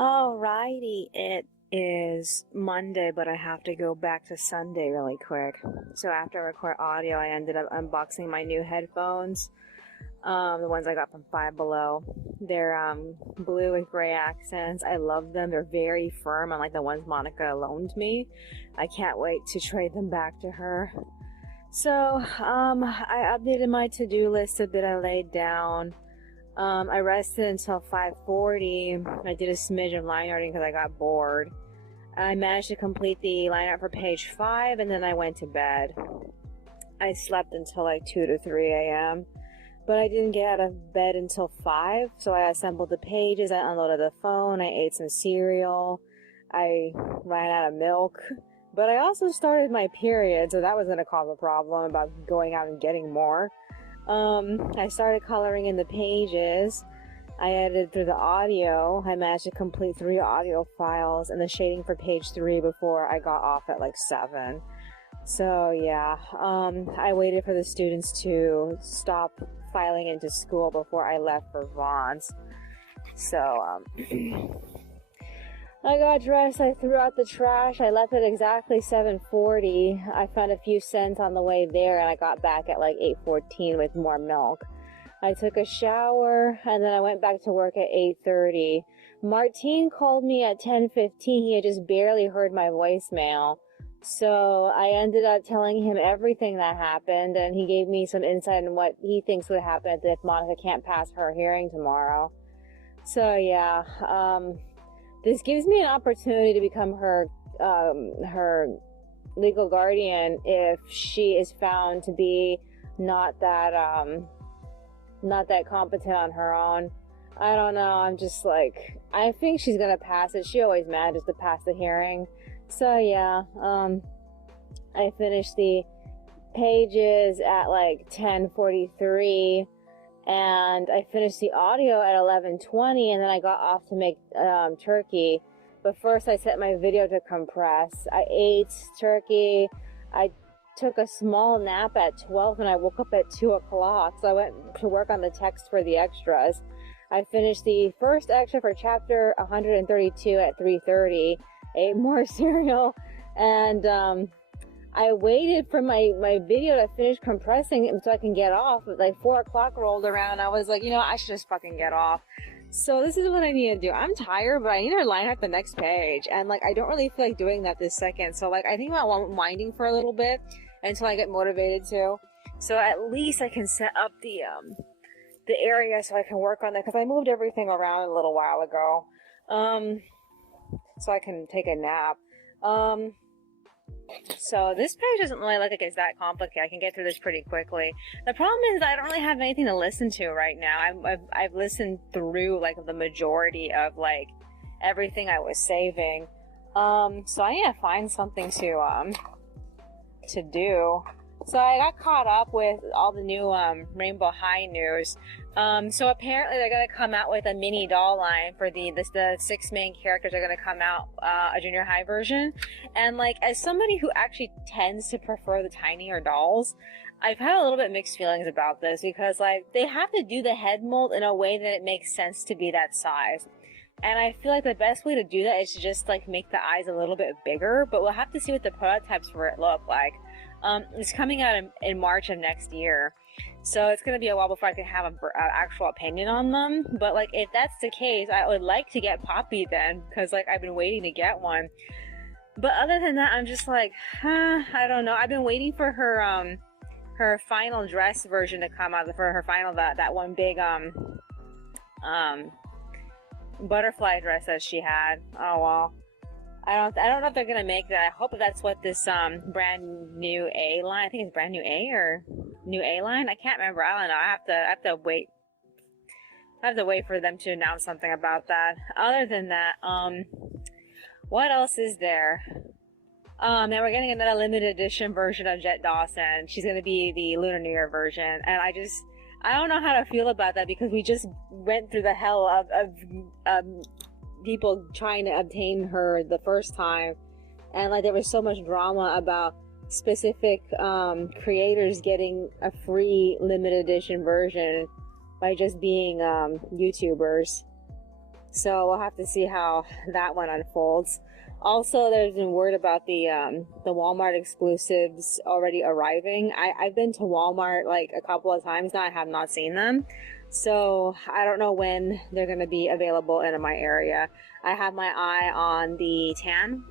Alrighty, it is Monday, but I have to go back to Sunday really quick. So after I record audio, I ended up unboxing my new headphones, the ones I got from Five Below. They're blue with gray accents. I love them. They're very firm, unlike the ones Monika loaned me. I can't wait to trade them back to her. So I updated my to-do list a bit. I laid down. I rested until 5:40. I did a smidge of line arting because I got bored. I managed to complete the line art for page 5, and then I went to bed. I slept until like 2 to 3 a.m., but I didn't get out of bed until 5, so I assembled the pages, I unloaded the phone, I ate some cereal, I ran out of milk, but I also started my period, so that was going to cause a problem about going out and getting more. I started coloring in the pages. I edited through the audio. I managed to complete 3 audio files and the shading for page 3 before I got off at like 7. So yeah, I waited for the students to stop filing into school before I left for Vaughn's. So, I got dressed, I threw out the trash, I left at exactly 7:40. I found a few cents on the way there, and I got back at like 8:14 with more milk. I took a shower, and then I went back to work at 8:30. Martine called me at 10:15. He had just barely heard my voicemail. So I ended up telling him everything that happened, and he gave me some insight on what he thinks would happen if Monika can't pass her hearing tomorrow. So yeah, this gives me an opportunity to become her legal guardian if she is found to be not that competent on her own. I don't know. I'm just like, I think she's gonna pass it. She always manages to pass the hearing. So yeah, I finished the pages at like 10:43. And I finished the audio at 11:20, and then I got off to make turkey. But first I set my video to compress. I ate turkey. I took a small nap at 12, and I woke up at 2 o'clock. So I went to work on the text for the extras. I finished the first extra for chapter 132 at 3:30. Ate more cereal, and I waited for my video to finish compressing so I can get off. Like 4 o'clock rolled around. I was like, you know, I should just fucking get off. So this is what I need to do. I'm tired, but I need to line up the next page. And like, I don't really feel like doing that this second. So like, I think about winding for a little bit until I get motivated to. So at least I can set up the area so I can work on that. Cause I moved everything around a little while ago. So I can take a nap. So this page doesn't really look like it's that complicated. I can get through this pretty quickly. The problem is I don't really have anything to listen to right now. I've listened through like the majority of like everything I was saving. So I need to find something to do. So I got caught up with all the new Rainbow High news. So apparently they're going to come out with a mini doll line for the 6 main characters are going to come out, a junior high version. And like, as somebody who actually tends to prefer the tinier dolls, I've had a little bit mixed feelings about this because like, they have to do the head mold in a way that it makes sense to be that size. And I feel like the best way to do that is to just like make the eyes a little bit bigger, but we'll have to see what the prototypes for it look like. It's coming out in March of next year. So it's going to be a while before I can have an actual opinion on them. But like, if that's the case, I would like to get Poppy then, because like, I've been waiting to get one. But other than that, I'm just like, I don't know. I've been waiting for her final dress version to come out, for her final, that one big, butterfly dress that she had. Oh well. I don't know if they're gonna make that. I hope that's what this brand new A line. I think it's brand new A or new A line. I can't remember. I don't know. I have to wait. I have to wait for them to announce something about that. Other than that, what else is there? And we're getting another limited edition version of Jet Dawson. She's gonna be the Lunar New Year version, and I don't know how to feel about that because we just went through the hell of people trying to obtain her the first time, and like there was so much drama about specific creators getting a free limited edition version by just being YouTubers. So we'll have to see how that one unfolds. Also, there's been word about the Walmart exclusives already arriving. I've been to Walmart like a couple of times now. I have not seen them. So I don't know when they're going to be available in my area. I have my eye on the tan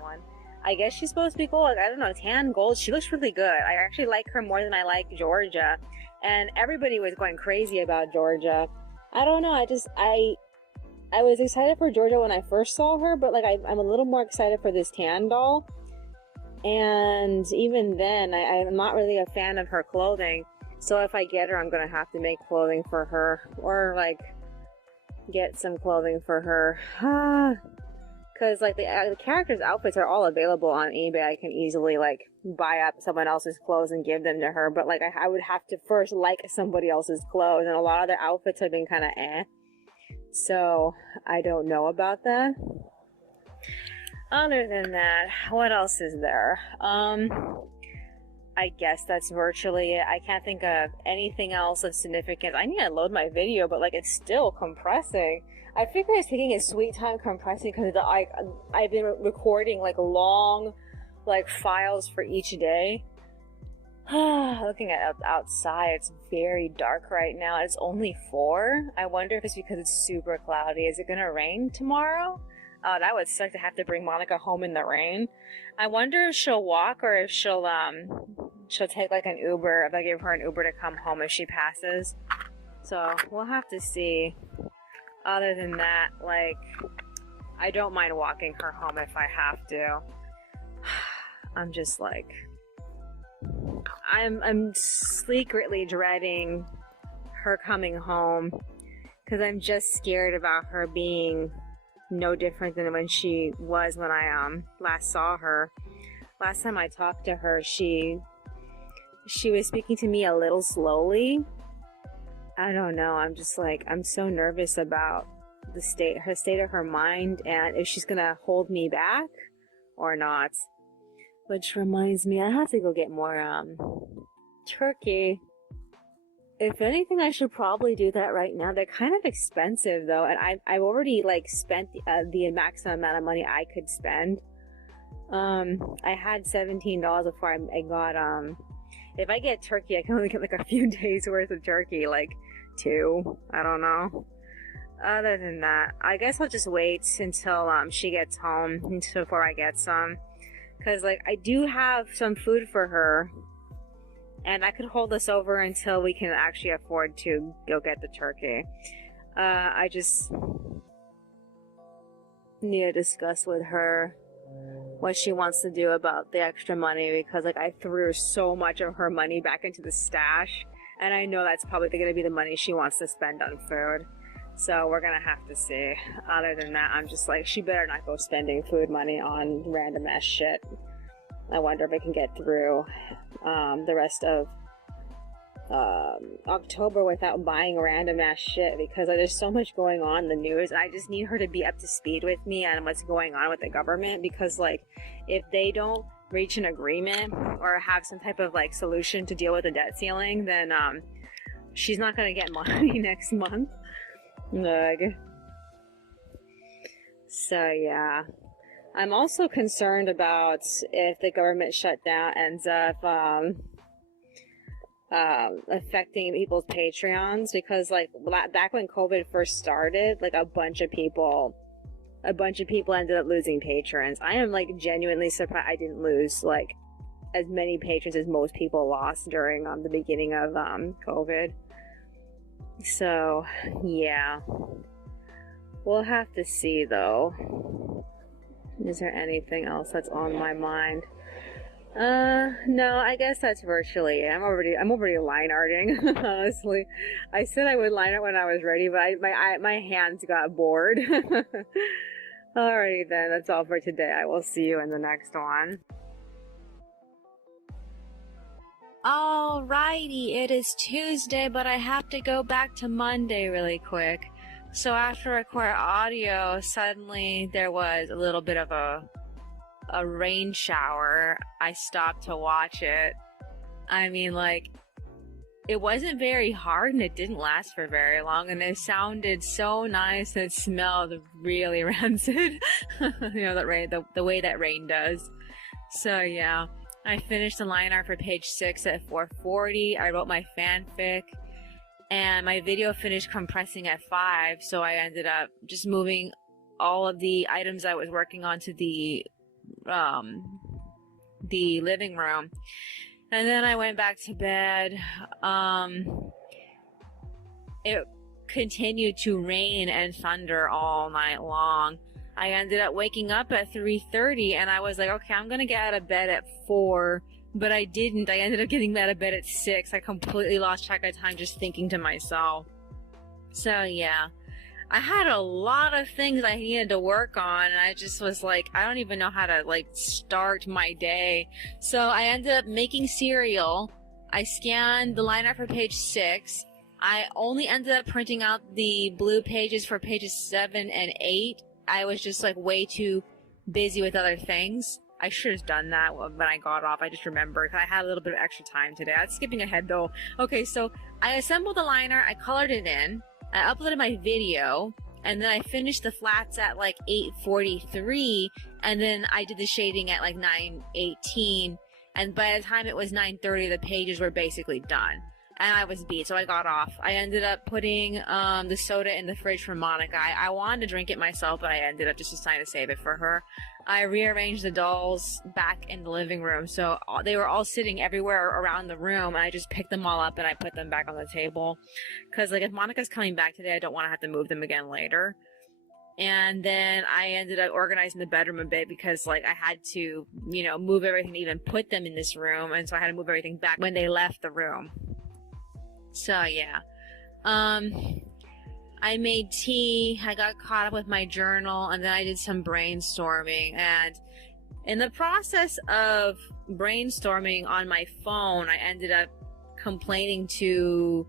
one. I guess she's supposed to be gold. I don't know, tan gold. She looks really good. I actually like her more than I like Georgia. And everybody was going crazy about Georgia. I don't know. I was excited for Georgia when I first saw her, but like I'm a little more excited for this tan doll. And even then, I'm not really a fan of her clothing. So if I get her, I'm gonna have to make clothing for her, or like get some clothing for her. Because like the characters' outfits are all available on eBay. I can easily like buy up someone else's clothes and give them to her. But like I would have to first like somebody else's clothes, and a lot of their outfits have been kind of eh. So I don't know about that. Other than that, what else is there? I guess that's virtually it. I can't think of anything else of significance. I need to load my video, but like it's still compressing. I figure it's taking its sweet time compressing because I've been recording like long like files for each day. Looking at outside, it's very dark right now. It's only 4. I wonder if it's because it's super cloudy. Is it gonna rain tomorrow? Oh, that would suck to have to bring Monika home in the rain. I wonder if she'll walk or if she'll take like an Uber, if I give her an Uber to come home if she passes. So we'll have to see. Other than that, like, I don't mind walking her home if I have to. I'm just like, I'm secretly dreading her coming home because I'm just scared about her being no different than when she was when I last saw her. Last time I talked to her, she was speaking to me a little slowly. I don't know. I'm just like, I'm so nervous about her state of her mind, and if she's gonna hold me back or not. Which reminds me, I have to go get more turkey. If anything, I should probably do that right now. They're kind of expensive though, and I've already like spent the maximum amount of money I could spend. I had $17 before I got if I get turkey, I can only get like a few days worth of turkey, like 2. I don't know. Other than that, I guess I'll just wait until she gets home before I get some. Because like I do have some food for her, and I could hold this over until we can actually afford to go get the turkey. I just need to discuss with her what she wants to do about the extra money, because like I threw so much of her money back into the stash, and I know that's probably going to be the money she wants to spend on food. So we're gonna have to see. Other than that, I'm just like, she better not go spending food money on random ass shit. I wonder if I can get through the rest of October without buying random ass shit, because there's so much going on in the news. I just need her to be up to speed with me on what's going on with the government, because like if they don't reach an agreement or have some type of like solution to deal with the debt ceiling, then she's not gonna get money next month. Ugh. So yeah, I'm also concerned about if the government shutdown ends up affecting people's Patreons, because like back when COVID first started, like a bunch of people ended up losing patrons. I am like genuinely surprised I didn't lose like as many patrons as most people lost during the beginning of COVID. So yeah, we'll have to see though. Is there anything else that's on my mind? No, I guess that's virtually it. I'm already line arting. Honestly, I said I would line art when I was ready, but my hands got bored. Alrighty then, that's all for today. I will see you in the next one. Alrighty, it is Tuesday, but I have to go back to Monday really quick. So after I record audio, suddenly there was a little bit of a rain shower. I stopped to watch it. I mean, like, it wasn't very hard and it didn't last for very long, and it sounded so nice and it smelled really rancid. You know, that rain, the way that rain does. So yeah, I finished the line art for page 6 at 4:40. I wrote my fanfic, and my video finished compressing at 5, so I ended up just moving all of the items I was working on to the living room. And then I went back to bed. It continued to rain and thunder all night long. I ended up waking up at 3:30, and I was like, okay, I'm gonna get out of bed at 4, but I didn't. I ended up getting out of bed at 6. I completely lost track of time just thinking to myself. So yeah, I had a lot of things I needed to work on, and I just was like, I don't even know how to like start my day. So I ended up making cereal. I scanned the line art for page 6. I only ended up printing out the blue pages for pages 7 and 8. I was just like way too busy with other things. I should have done that when I got off. I just remembered because I had a little bit of extra time today. I was skipping ahead though. Okay, so I assembled the line art. I colored it in. I uploaded my video, and then I finished the flats at like 8:43, and then I did the shading at like 9:18, and by the time it was 9:30, the pages were basically done, and I was beat, so I got off. I ended up putting the soda in the fridge for Monika. I wanted to drink it myself, but I ended up just deciding to save it for her. I rearranged the dolls back in the living room, so they were all sitting everywhere around the room, and I just picked them all up and I put them back on the table. Because, like, if Monika's coming back today, I don't want to have to move them again later. And then I ended up organizing the bedroom a bit because, like, I had to, you know, move everything to even put them in this room, and so I had to move everything back when they left the room. So, yeah. I made tea, I got caught up with my journal, and then I did some brainstorming. And in the process of brainstorming on my phone, I ended up complaining to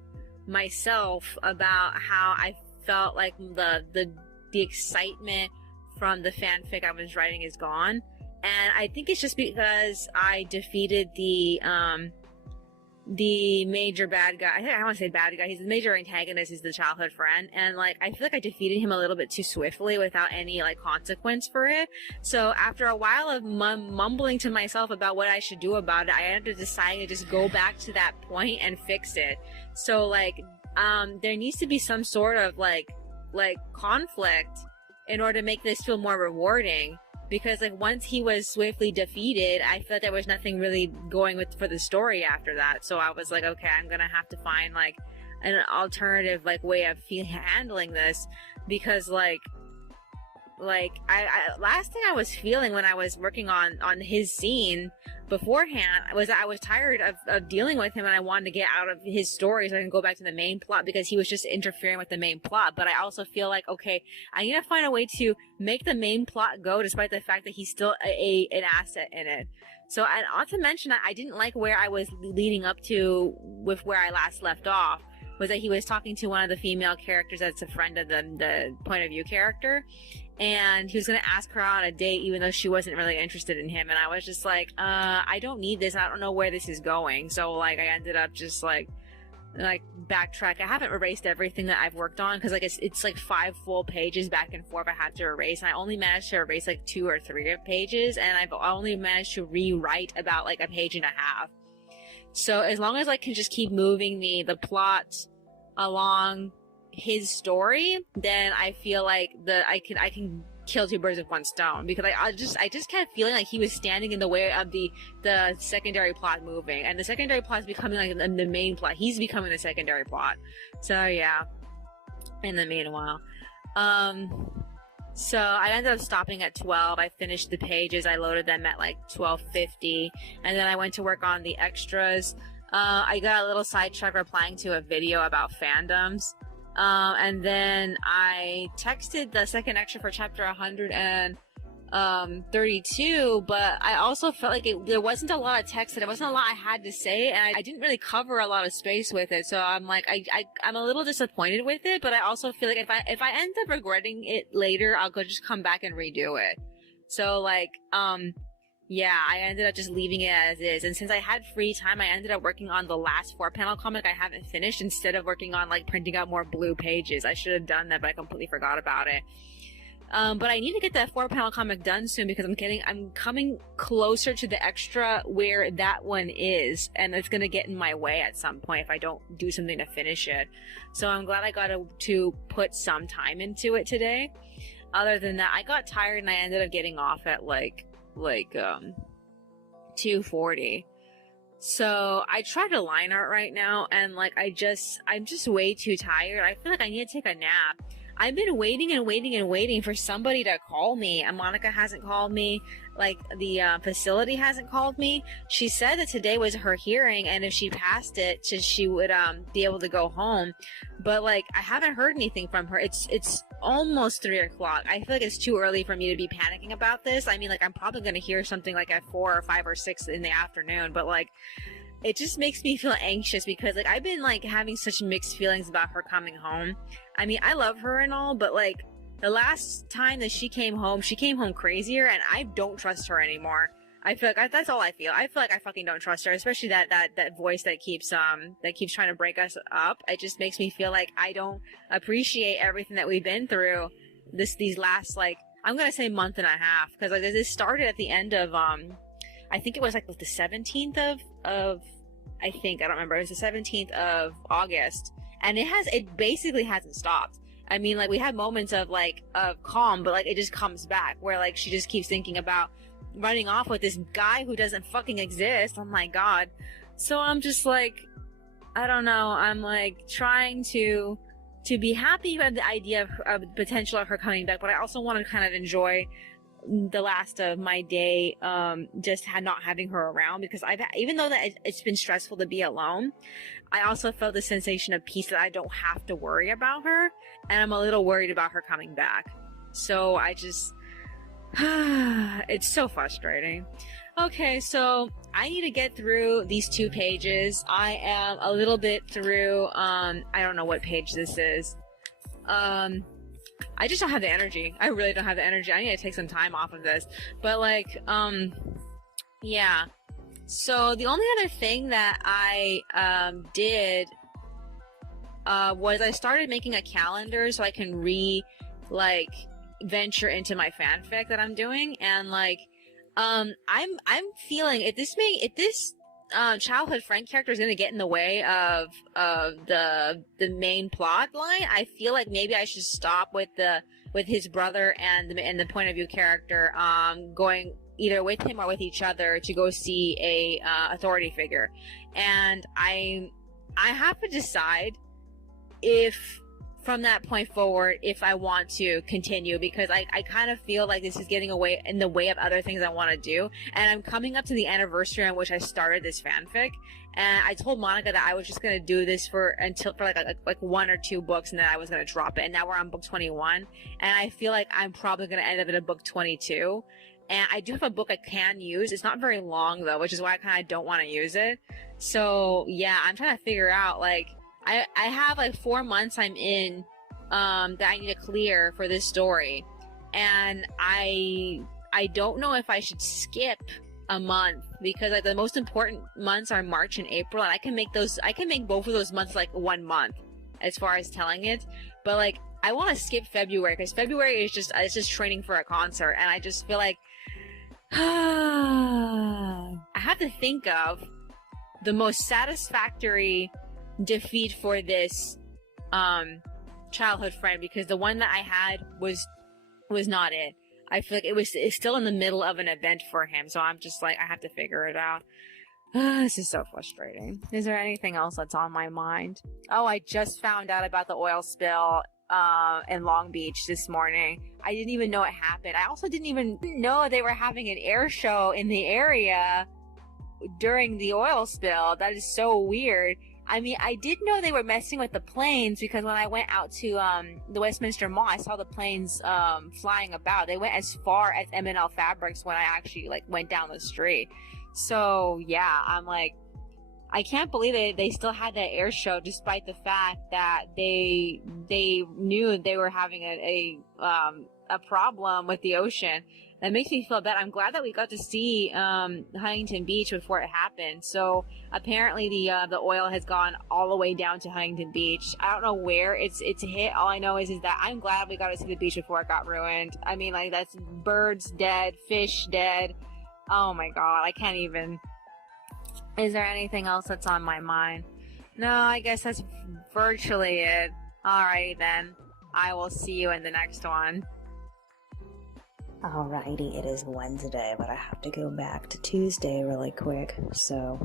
myself about how I felt like the excitement from the fanfic I was writing is gone. And I think it's just because I defeated the major bad guy. I don't want to say bad guy. He's the major antagonist. He's the childhood friend. And, like, I feel like I defeated him a little bit too swiftly without any, like, consequence for it. So after a while of mumbling to myself about what I should do about it, I ended up deciding to just go back to that point and fix it. So, like, there needs to be some sort of, like conflict in order to make this feel more rewarding. Because, like, once he was swiftly defeated, I felt there was nothing really going for the story after that. So I was like, okay, I'm gonna have to find, like, an alternative, like, way of handling this. Because, like, I last thing I was feeling when I was working on his scene beforehand was I was tired of dealing with him, and I wanted to get out of his story so I can go back to the main plot because he was just interfering with the main plot. But I also feel like, okay, I need to find a way to make the main plot go despite the fact that he's still an asset in it. So, and not to mention that I didn't like where I was leading up to with where I last left off, was that he was talking to one of the female characters that's a friend of the point of view character, and he was going to ask her out on a date even though she wasn't really interested in him. And I was just like, I don't need this. I don't know where this is going. So, like, I ended up just like backtrack. I haven't erased everything that I've worked on because, like, it's like 5 full pages back and forth I have to erase, and I only managed to erase like 2 or 3 pages, and I've only managed to rewrite about like a page and a half. So as long as I can just keep moving the plot along his story, then I feel like I can kill 2 birds with 1 stone, because I just kept feeling like he was standing in the way of the secondary plot moving, and the secondary plot is becoming like the main plot. He's becoming the secondary plot. So yeah, in the meanwhile, so I ended up stopping at 12. I finished the pages. I loaded them at like 12:50, and then I went to work on the extras. I got a little sidetracked replying to a video about fandoms. And then I texted the second extra for chapter 132, but I also felt like there wasn't a lot of text and there wasn't a lot I had to say, and I didn't really cover a lot of space with it. So I'm like, I'm a little disappointed with it, but I also feel like if I end up regretting it later, I'll just come back and redo it. So, like, yeah, I ended up just leaving it as is. And since I had free time, I ended up working on the last 4-panel comic I haven't finished instead of working on like printing out more blue pages. I should have done that, but I completely forgot about it. But I need to get that 4-panel comic done soon because I'm coming closer to the extra where that one is, and it's gonna get in my way at some point if I don't do something to finish it. So I'm glad I got to put some time into it today. Other than that, I got tired and I ended up getting off at like 2:40. So I try to line art right now, and like I'm just way too tired. I feel like I need to take a nap. I've been waiting and waiting and waiting for somebody to call me, and Monika hasn't called me. Like, the facility hasn't called me. She said that today was her hearing, and if she passed it, she would be able to go home. But like, I haven't heard anything from her. It's almost 3 o'clock. I feel like it's too early for me to be panicking about this. I mean, like, I'm probably gonna hear something like at 4 or 5 or 6 in the afternoon, but like, it just makes me feel anxious because like I've been like having such mixed feelings about her coming home. I mean, I love her and all, but like the last time that she came home crazier, and I don't trust her anymore. I feel like that's all I feel. I feel like I fucking don't trust her, especially that voice that keeps trying to break us up. It just makes me feel like I don't appreciate everything that we've been through these last, like, I'm gonna say month and a half, because like this started at the end of I think it was like the 17th of I don't remember. It was the 17th of August, and it basically hasn't stopped. I mean, like, we had moments of calm, but like it just comes back where like she just keeps thinking about running off with this guy who doesn't fucking exist. Oh my god. So I'm just like, I don't know. I'm like trying to be happy about the idea of the potential of her coming back, but I also want to kind of enjoy the last of my day just not having her around, because even though that it's been stressful to be alone, I also felt the sensation of peace that I don't have to worry about her, and I'm a little worried about her coming back. So I just it's so frustrating. Okay, so I need to get through these 2 pages. I am a little bit through I don't know what page this is. I just don't have the energy. I really don't have the energy. I need to take some time off of this. But like, yeah. So the only other thing that I did was I started making a calendar so I can venture into my fanfic that I'm doing, and like, I'm feeling if this childhood friend character is going to get in the way of the main plot line, I feel like maybe I should stop with his brother and the point of view character going either with him or with each other to go see a authority figure. And I have to decide if from that point forward if I want to continue, because I kind of feel like this is getting in the way of other things I want to do, and I'm coming up to the anniversary on which I started this fanfic, and I told Monika that I was just gonna do this for like 1 or 2 books, and then I was gonna drop it. And now we're on book 21, and I feel like I'm probably gonna end up in a book 22. And I do have a book I can use. It's not very long though, which is why I kind of don't want to use it. So yeah, I'm trying to figure out, like, I have like 4 months I'm in that I need to clear for this story, and I don't know if I should skip a month, because like the most important months are March and April, and I can make both of those months like 1 month as far as telling it. But like, I want to skip February, because February is just training for a concert, and I just feel like I have to think of the most satisfactory defeat for this childhood friend, because the one that I had was not it. I feel like it's still in the middle of an event for him, so I'm just like, I have to figure it out. This is so frustrating. Is there anything else that's on my mind? Oh, I just found out about the oil spill in Long Beach this morning. I didn't even know it happened. I also didn't even know they were having an air show in the area during the oil spill. That is so weird. I mean, I did know they were messing with the planes, because when I went out to the Westminster Mall, I saw the planes flying about. They went as far as M&L Fabrics when I actually like went down the street. So yeah, I'm like, I can't believe they still had that air show, despite the fact that they knew they were having a a problem with the ocean. That makes me feel bad. I'm glad that we got to see Huntington Beach before it happened. So apparently the oil has gone all the way down to Huntington Beach. I don't know where it's hit. All I know is that I'm glad we got to see the beach before it got ruined. I mean, like, that's birds dead, fish dead. Oh my God, I can't even. Is there anything else that's on my mind? No, I guess that's virtually it. Alrighty then. I will see you in the next one. Alrighty, it is Wednesday, but I have to go back to Tuesday really quick. So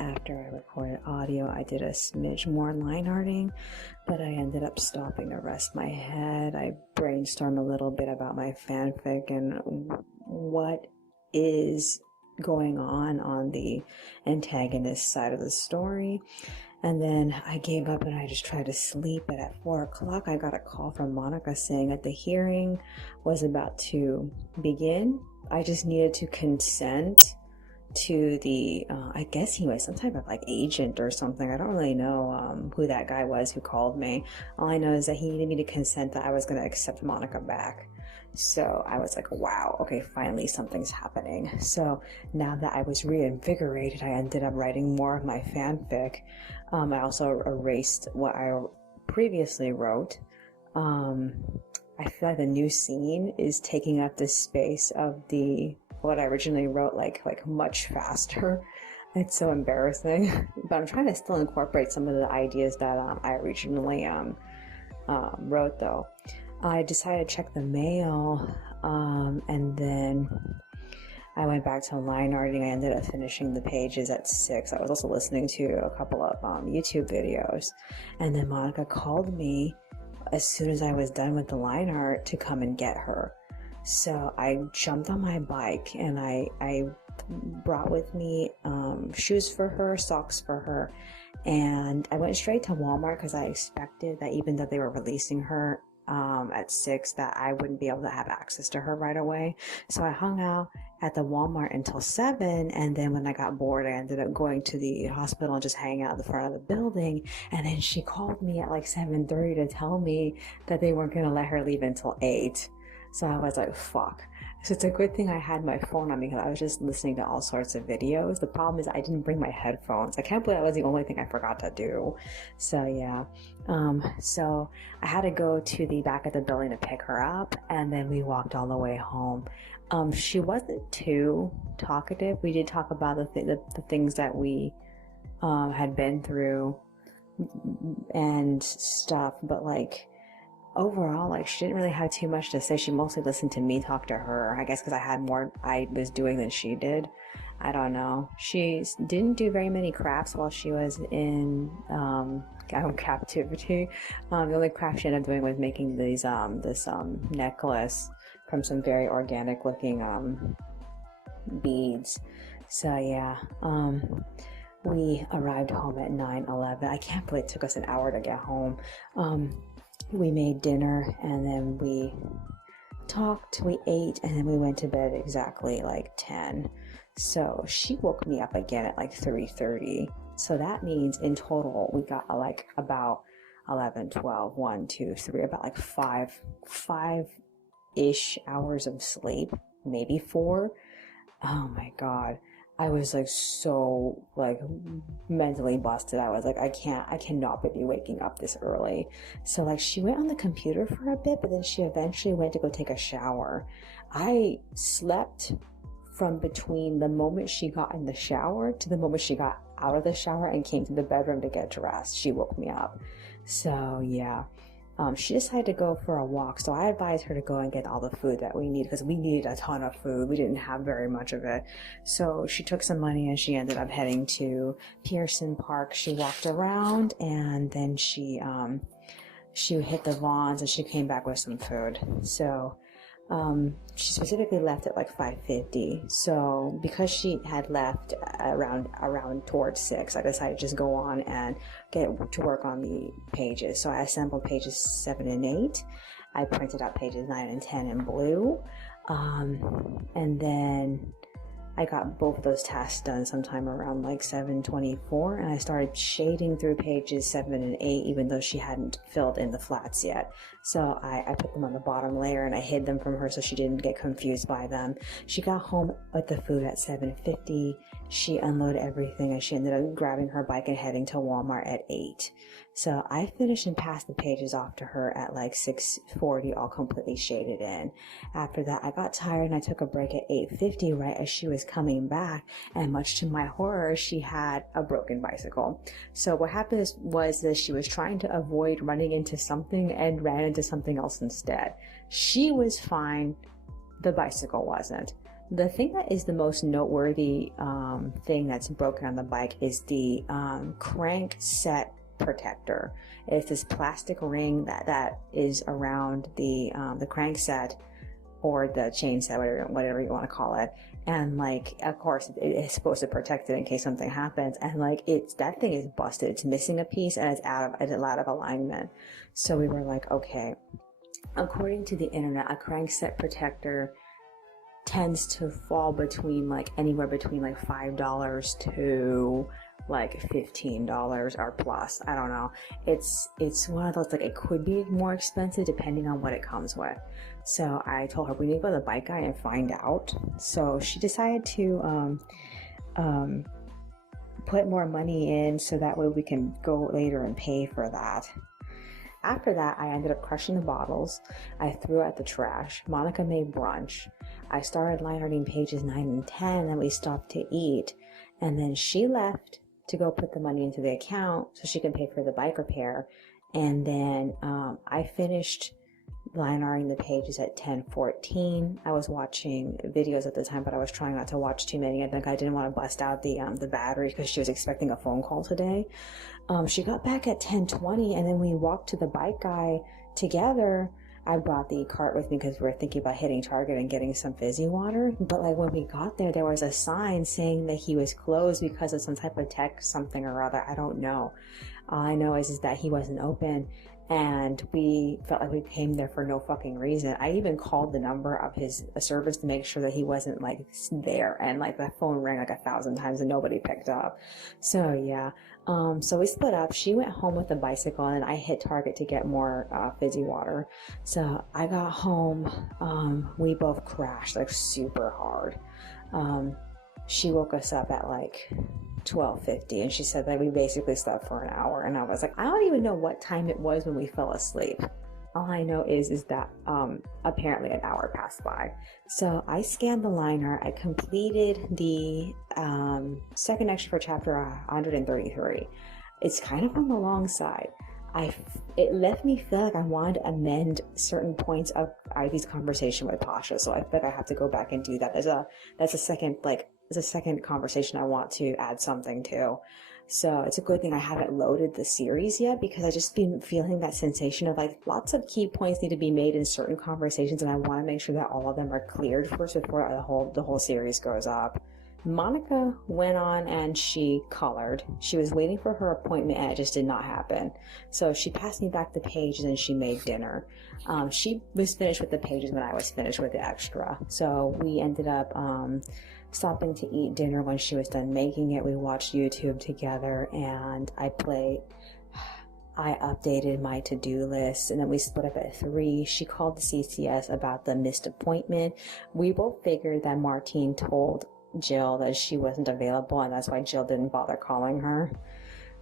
after I recorded audio, I did a smidge more line arting, but I ended up stopping to rest my head. I brainstormed a little bit about my fanfic and what is going on the antagonist side of the story. And then I gave up and I just tried to sleep. But at 4 o'clock, I got a call from Monika saying that the hearing was about to begin. I just needed to consent to the, I guess he was some type of like agent or something. I don't really know who that guy was who called me. All I know is that he needed me to consent that I was going to accept Monika back. So I was like, wow, okay, finally something's happening. So now that I was reinvigorated, I ended up writing more of my fanfic. I also erased what I previously wrote. I feel like the new scene is taking up the space of what I originally wrote, like much faster. It's so embarrassing, but I'm trying to still incorporate some of the ideas that I originally wrote though. I decided to check the mail, and then I went back to line arting. I ended up finishing the pages at 6. I was also listening to a couple of YouTube videos, and then Monika called me as soon as I was done with the line art to come and get her. So I jumped on my bike and I brought with me shoes for her, socks for her, and I went straight to Walmart because I expected that even though they were releasing her at 6, that I wouldn't be able to have access to her right away. So I hung out at the Walmart until 7, and then when I got bored, I ended up going to the hospital and just hanging out at the front of the building. And then she called me at like 7:30 to tell me that they weren't going to let her leave until 8. So I was like, fuck. So it's a good thing I had my phone on me because I was just listening to all sorts of videos. The problem is I didn't bring my headphones. I can't believe that was the only thing I forgot to do. So yeah. So I had to go to the back of the building to pick her up, and then we walked all the way home. She wasn't too talkative. We did talk about the things that we had been through and stuff, but like overall, like, she didn't really have too much to say. She mostly listened to me talk to her, I guess because I had more I was doing than she did. I don't know. She didn't do very many crafts while she was in captivity. The only craft she ended up doing was making these this necklace from some very organic looking beads. So yeah, we arrived home at 9:11. I can't believe it took us an hour to get home. We made dinner, and then we talked, we ate, and then we went to bed exactly like 10. So she woke me up again at like 3:30. So that means in total we got like about 11, 12, 1, 2, 3, about like five-ish hours of sleep, maybe 4. Oh my God. I was like so like mentally busted. I was like, I cannot be waking up this early. So like she went on the computer for a bit, but then she eventually went to go take a shower. I slept from between the moment she got in the shower to the moment she got out of the shower and came to the bedroom to get dressed. She woke me up. So yeah. She decided to go for a walk, so I advised her to go and get all the food that we need because we needed a ton of food. We didn't have very much of it. So she took some money and she ended up heading to Pearson Park. She walked around and then she hit the Vons and she came back with some food. So she specifically left at like 5:50. So because she had left around towards 6, I decided to just go on and get to work on the pages. So I assembled pages 7 and 8. I printed out pages 9 and 10 in blue. And then I got both of those tasks done sometime around like 7:24, and I started shading through pages 7 and 8, even though she hadn't filled in the flats yet. So I put them on the bottom layer and I hid them from her so she didn't get confused by them. She got home with the food at 7:50. She unloaded everything and she ended up grabbing her bike and heading to Walmart at 8. So I finished and passed the pages off to her at like 6:40, all completely shaded in. After that, I got tired and I took a break at 8:50 right as she was coming back. And much to my horror, she had a broken bicycle. So what happened was that she was trying to avoid running into something and ran into something else instead. She was fine. The bicycle wasn't. The thing that is the most noteworthy thing that's broken on the bike is the crank set protector. It's this plastic ring that is around the crankset or the chain set, whatever you want to call it. And like, of course, it's supposed to protect it in case something happens. And like, that thing is busted. It's missing a piece and it's out of alignment. So we were like, okay. According to the internet, a crankset protector tends to fall between like anywhere between like $5 to like $15 or plus. I don't know. It's one of those, like, it could be more expensive depending on what it comes with. So I told her we need to go to the bike guy and find out. So she decided to put more money in so that way we can go later and pay for that. After that, I ended up crushing the bottles. I threw out the trash. Monika made brunch. I started line arting pages 9 and 10, and we stopped to eat. And then she left to go put the money into the account so she can pay for the bike repair. And then I finished line arting the pages at 10:14. I was watching videos at the time, but I was trying not to watch too many. I think I didn't want to bust out the battery because she was expecting a phone call today. She got back at 10:20, and then we walked to the bike guy together. I brought the cart with me because we were thinking about hitting Target and getting some fizzy water. But like when we got there, there was a sign saying that he was closed because of some type of tech something or other. I don't know. All I know is that he wasn't open. And we felt like we came there for no fucking reason. I even called the number of his service to make sure that he wasn't like there. And like the phone rang like 1,000 times and nobody picked up. So yeah. So we split up. She went home with the bicycle and I hit Target to get more fizzy water. So I got home. We both crashed like super hard. She woke us up at like 12:50 and she said that we basically slept for an hour, and I was like, I don't even know what time it was when we fell asleep. All I know is that apparently an hour passed by. So I scanned the liner. I completed the second extra for chapter 133. It's kind of on the long side. It left me feel like I wanted to amend certain points of Ivy's conversation with Pasha, so I feel like I have to go back and do that. That's a second conversation I want to add something to. So it's a good thing I haven't loaded the series yet, because I just been feeling that sensation of like lots of key points need to be made in certain conversations, and I want to make sure that all of them are cleared first before the whole series goes up. Monika went on and she colored. She was waiting for her appointment and it just did not happen. So she passed me back the pages and she made dinner. She was finished with the pages when I was finished with the extra. So we ended up stopping to eat dinner when she was done making it. We watched YouTube together and I updated my to-do list, and then we split up at 3. She called the CCS about the missed appointment. We both figured that Martine told Jill that she wasn't available, and that's why Jill didn't bother calling her.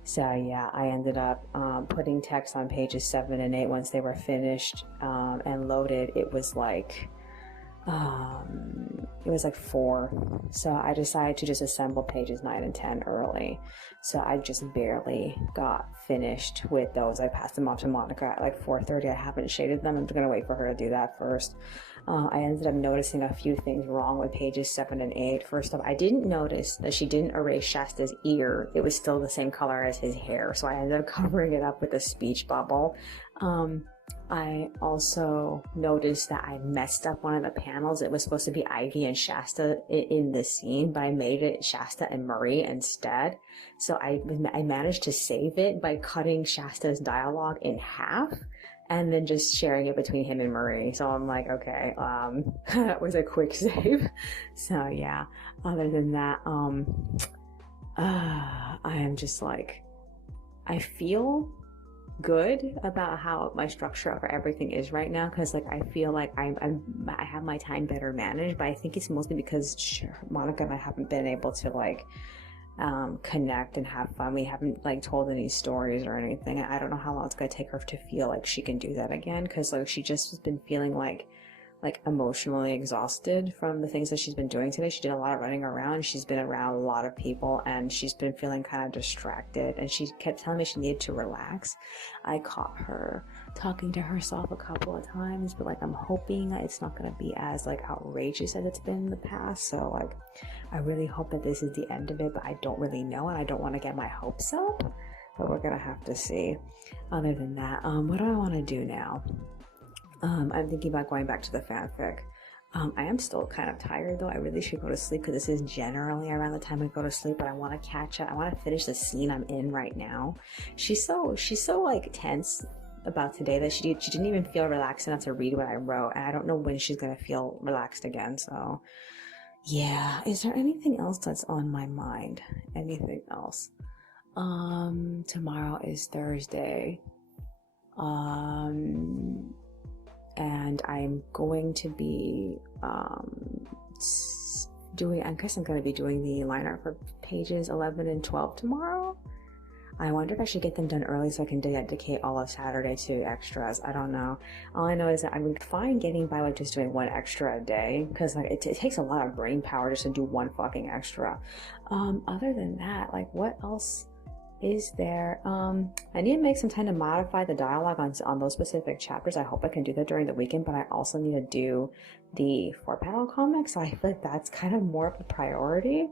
So yeah, I ended up putting text on pages 7 and 8 once they were finished and loaded. It was like 4. So I decided to just assemble pages 9 and 10 early. So I just barely got finished with those. I passed them off to Monika at like 4:30. I haven't shaded them. I'm gonna wait for her to do that first. I ended up noticing a few things wrong with pages 7 and 8. First off, I didn't notice that she didn't erase Shasta's ear. It was still the same color as his hair, so I ended up covering it up with a speech bubble. I also noticed that I messed up one of the panels. It was supposed to be Ivy and Shasta in the scene, but I made it Shasta and Marie instead. So I managed to save it by cutting Shasta's dialogue in half. and then just sharing it between him and Marie. So I'm like, okay, that was a quick save. So yeah, other than that, I am just like, I feel good about how my structure of everything is right now, because like I feel like I have my time better managed, but I think it's mostly because Monica and I haven't been able to like connect and have fun. We haven't like told any stories or anything. I don't know how long it's gonna take her to feel like she can do that again, because like she just has been feeling like emotionally exhausted from the things that she's been doing today. She did a lot of running around. She's been around a lot of people, and she's been feeling kind of distracted, and she kept telling me she needed to relax. I caught her talking to herself a couple of times, but like I'm hoping that it's not going to be as like outrageous as it's been in the past. So like I really hope that this is the end of it, but I don't really know, and I don't want to get my hopes up, but we're gonna have to see. Other than that, what do I want to do now? I'm thinking about going back to the fanfic. I am still kind of tired though. I really should go to sleep, because this is generally around the time I go to sleep, but I want to catch up. I want to finish the scene I'm in right now. She's so like tense about today that she didn't even feel relaxed enough to read what I wrote, and I don't know when she's gonna feel relaxed again. So yeah, is there anything else that's on my mind? Anything else? Tomorrow is Thursday. And I'm going to be I guess I'm going to be doing the line art for pages 11 and 12 tomorrow. I wonder if I should get them done early so I can dedicate all of Saturday to extras. I don't know. All I know is that I'm fine getting by with just doing one extra a day, because like it takes a lot of brain power just to do one fucking extra. Other than that, like what else is there? I need to make some time to modify the dialogue on those specific chapters. I hope I can do that during the weekend, but I also need to do the 4-panel comics, so I feel like that's kind of more of a priority.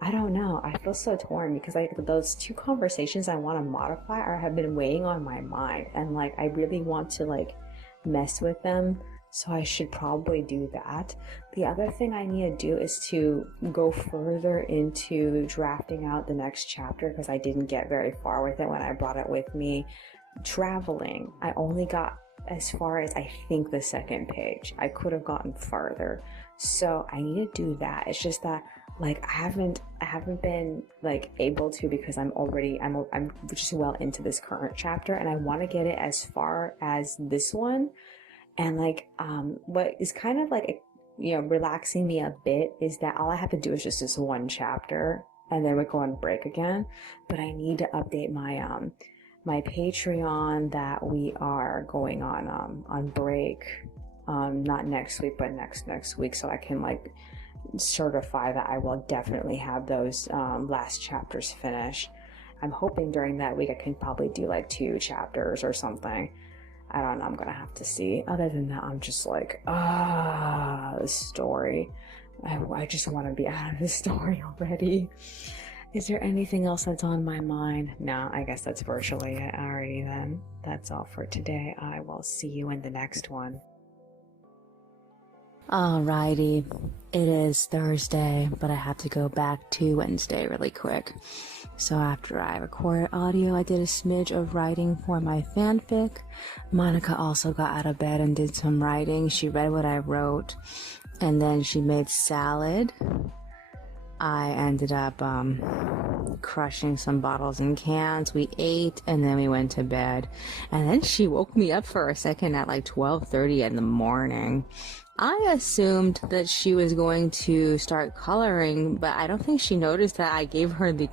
I don't know. I feel so torn, because like those two conversations I want to modify have been weighing on my mind, and like I really want to like mess with them, so I should probably do that. The other thing I need to do is to go further into drafting out the next chapter, because I didn't get very far with it when I brought it with me traveling. I only got as far as I think the second page. I could have gotten farther, so I need to do that. It's just that like I haven't been like able to, because I'm just well into this current chapter, and I want to get it as far as this one. And like what is kind of like, you know, relaxing me a bit is that all I have to do is just this one chapter, and then we go on break again. But I need to update my my Patreon that we are going on break, not next week but next week, so I can like certify that I will definitely have those last chapters finished. I'm hoping during that week I can probably do like 2 chapters or something. I don't know, I'm gonna have to see. Other than that, I'm just like, the story. I just want to be out of this story already. Is there anything else that's on my mind? No, I guess that's virtually it already then. That's all for today. I will see you in the next one. Alrighty, it is Thursday, but I have to go back to Wednesday really quick. So after I recorded audio, I did a smidge of writing for my fanfic. Monika also got out of bed and did some writing. She read what I wrote, and then she made salad. I ended up crushing some bottles and cans. We ate, and then we went to bed. And then she woke me up for a second at like 12:30 in the morning. I assumed that she was going to start coloring, but I don't think she noticed that I gave her the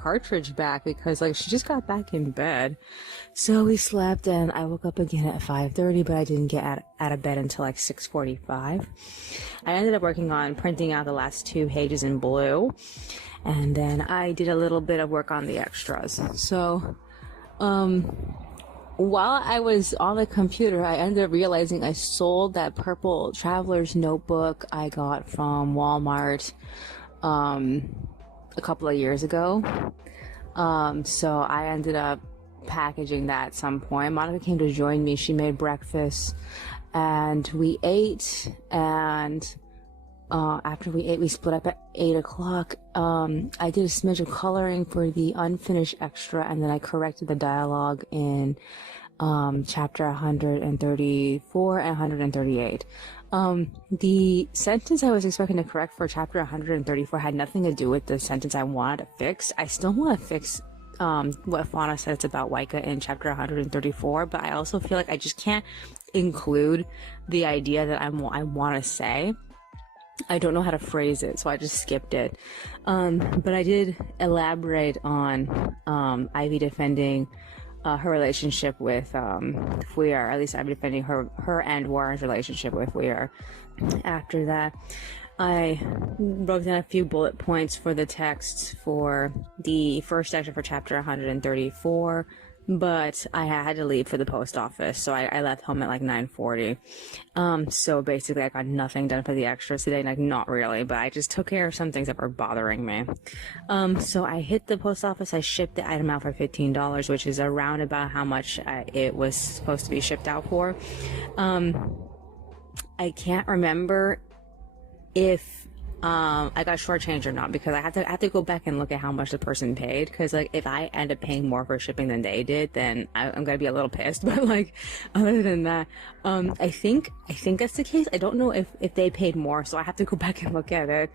cartridge back, because like she just got back in bed. So we slept, and I woke up again at 5:30, but I didn't get out of bed until like 6:45. I ended up working on printing out the last 2 pages in blue, and then I did a little bit of work on the extras. So while I was on the computer, I ended up realizing I sold that purple traveler's notebook I got from Walmart a couple of years ago. So I ended up packaging that at some point. Monika came to join me. She made breakfast, and we ate, and after we ate, we split up at 8 o'clock. I did a smidge of coloring for the unfinished extra, and then I corrected the dialogue in chapter 134 and 138. The sentence I was expecting to correct for chapter 134 had nothing to do with the sentence I wanted to fix. I still want to fix what Fauna says about Waika in chapter 134, but I also feel like I just can't include the idea that I want to say. I don't know how to phrase it, so I just skipped it. But I did elaborate on Ivy defending her relationship with Fuyar. At least I'm defending her and Warren's relationship with Fuyar. After that, I wrote down a few bullet points for the text for the first section for chapter 134, but I had to leave for the post office, so I left home at like 9:40. So basically I got nothing done for the extras today, like not really, but I just took care of some things that were bothering me. So I hit the post office, I shipped the item out for $15, which is around about how much it was supposed to be shipped out for. I can't remember if I got shortchanged or not, because I have to go back and look at how much the person paid, because like if I end up paying more for shipping than they did, then I'm gonna be a little pissed. But like other than that, I think that's the case. I don't know if they paid more, so I have to go back and look at it.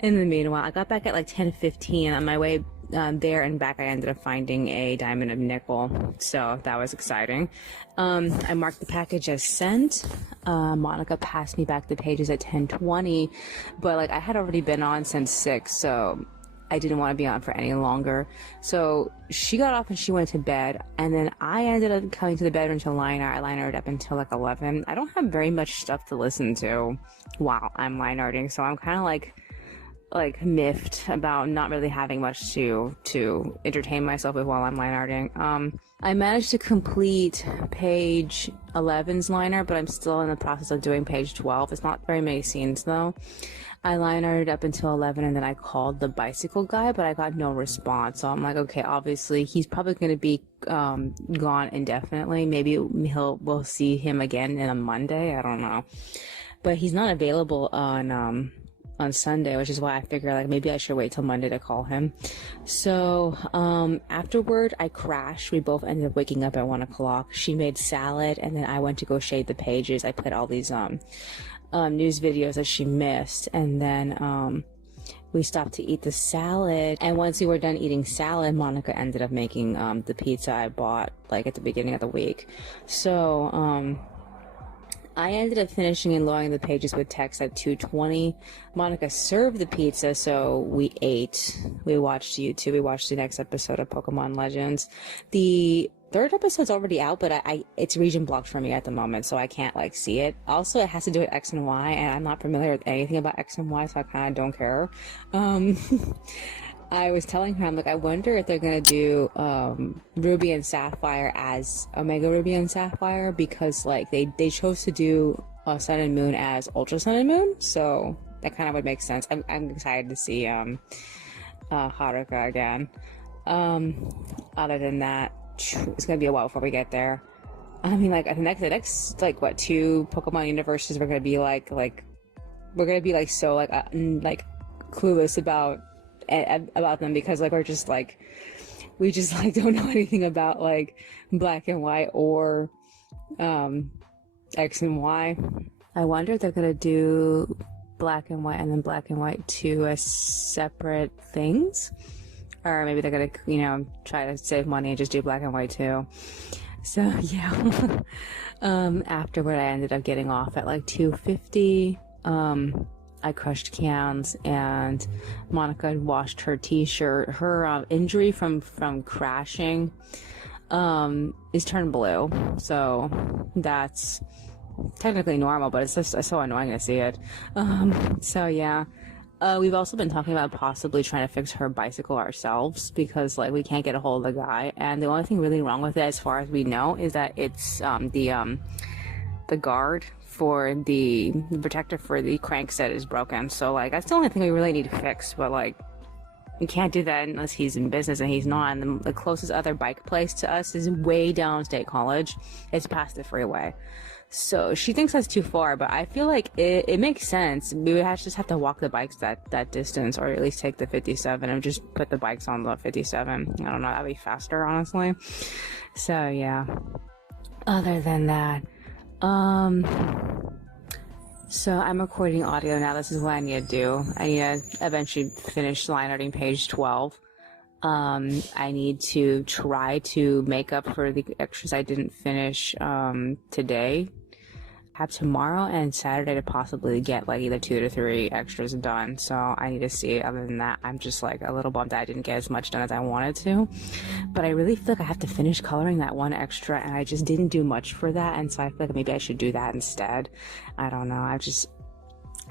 In the meanwhile, I got back at like 10:15. On my way there and back, I ended up finding a diamond of nickel, so that was exciting. I marked the package as sent. Monika passed me back the pages at 10:20, but like I had already been on since 6, so I didn't want to be on for any longer. So she got off and she went to bed, and then I ended up coming to the bedroom to line her. I line her up until like 11. I don't have very much stuff to listen to while I'm line arting, so I'm kind of like miffed about not really having much to entertain myself with while I'm line arting. I managed to complete page 11's liner, but I'm still in the process of doing page 12. It's not very many scenes though. I line arted up until 11, and then I called the bicycle guy, but I got no response. So I'm like, okay, obviously he's probably going to be gone indefinitely. Maybe we'll see him again on a Monday. I don't know, but he's not available on Sunday, which is why I figured like maybe I should wait till Monday to call him. So afterward I crashed. We both ended up waking up at 1 o'clock. She made salad, and then I went to go shade the pages. I put all these news videos that she missed, and then we stopped to eat the salad. And once we were done eating salad, Monika ended up making the pizza I bought like at the beginning of the week. So I ended up finishing and lowering the pages with text at 2:20. Monika served the pizza, so we ate. We watched YouTube. We watched the next episode of Pokemon Legends. The third episode's already out, but it's region blocked for me at the moment, so I can't like see it. Also, it has to do with X and Y, and I'm not familiar with anything about X and Y, so I kind of don't care. I was telling her, I'm like, I wonder if they're gonna do Ruby and Sapphire as Omega Ruby and Sapphire, because like they chose to do Sun and Moon as Ultra Sun and Moon, so that kind of would make sense. I'm excited to see Haruka again. Other than that, it's gonna be a while before we get there. I mean, like the next like what 2 Pokemon universes we're gonna be like we're gonna be like so like clueless about them, because like we just like don't know anything about like Black and White or X and Y. I wonder if they're gonna do Black and White and then Black and White 2 as separate things, or maybe they're gonna try to save money and just do Black and White 2. So yeah. Afterward I ended up getting off at like 2:50. I crushed cans, and Monika washed her t-shirt. Her injury from crashing is turned blue, so that's technically normal, but it's so annoying to see it. So yeah. We've also been talking about possibly trying to fix her bicycle ourselves, because like we can't get a hold of the guy, and the only thing really wrong with it, as far as we know, is that it's the guard for the protector for the crankset is broken. So like that's the only thing we really need to fix, but like we can't do that unless he's in business, and he's not. And the closest other bike place to us is way down State College. It's past the freeway, so she thinks that's too far, but I feel like it makes sense. We would just have to walk the bikes that distance, or at least take the 57 and just put the bikes on the 57. I don't know, that'd be faster, honestly. So yeah. other than that, so I'm recording audio now. This is what I need to do. I need to eventually finish line arting page 12. I need to try to make up for the extras I didn't finish today. I have tomorrow and Saturday to possibly get like either 2 to 3 extras done. So I need to see. Other than that, I'm just like a little bummed that I didn't get as much done as I wanted to. But I really feel like I have to finish coloring that one extra, and I just didn't do much for that. And so I feel like maybe I should do that instead. I don't know. I